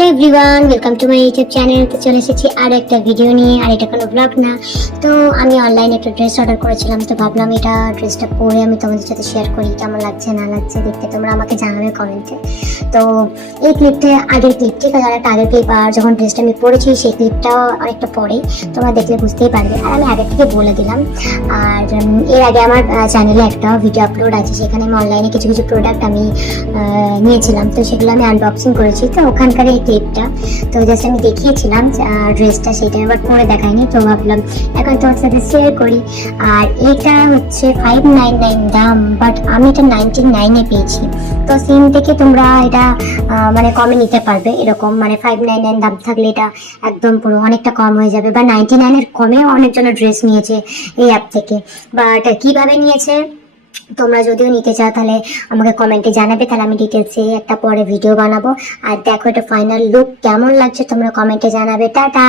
Hello everyone, welcome to my YouTube channel. তো চলে এসেছি আর একটা ভিডিও নিয়ে, আর এটা কোনো ব্লগ না। তো আমি অনলাইনে একটা ড্রেস অর্ডার করেছিলাম, তো ভাবলাম এটা ড্রেসটা পরে আমি তোমাদের সাথে শেয়ার করি, কেমন লাগছে না লাগছে দেখতে। তোমরা আমাকে জানাবে কমেন্টে। তো এই ক্লিপটা আগের ক্লিপ, ঠিক আছে, আর একটা আগের ক্লিপ, আর যখন ড্রেসটা আমি পরেছি সেই ক্লিপটা অনেকটা পরে, তোমরা দেখলে বুঝতেই পারবে। আর আমি আগে থেকে বলে দিলাম। আর এর আগে আমার চ্যানেলে একটা ভিডিও আপলোড আছে, সেখানে আমি অনলাইনে কিছু কিছু প্রোডাক্ট আমি নিয়েছিলাম, তো সেগুলো আমি আনবক্সিং করেছি। তো ওখানকার এই ক্লিপটা, তো জাস্ট আমি দেখিয়েছিলাম ড্রেসটা, সেটা এবার পরে দেখাইনি, তো ভাবলাম এখন তোমার সাথে শেয়ার করি। আর এটা হচ্ছে 599 দাম, বাট আমি এটা 99-এ পেয়েছি। তো সিন থেকে তোমরা এটা মানে কমে নিতে পারবে, এরকম মানে 599 দাম থাকলে এটা একদম পুরো অনেকটা কম হয়ে যাবে, বা 99-এর কমেও অনেকজন ড্রেস নিয়েছে এই অ্যাপ থেকে। বাট কিভাবে নিয়েছে তোমরা যদিও নিতে চাও তাহলে আমাকে কমেন্টে জানাবে, তাহলে আমি ডিটেলসে একটা পরে ভিডিও বানাবো। আর দেখো এটা ফাইনাল লুক কেমন লাগছে তোমরা কমেন্টে জানাবে। টাটা।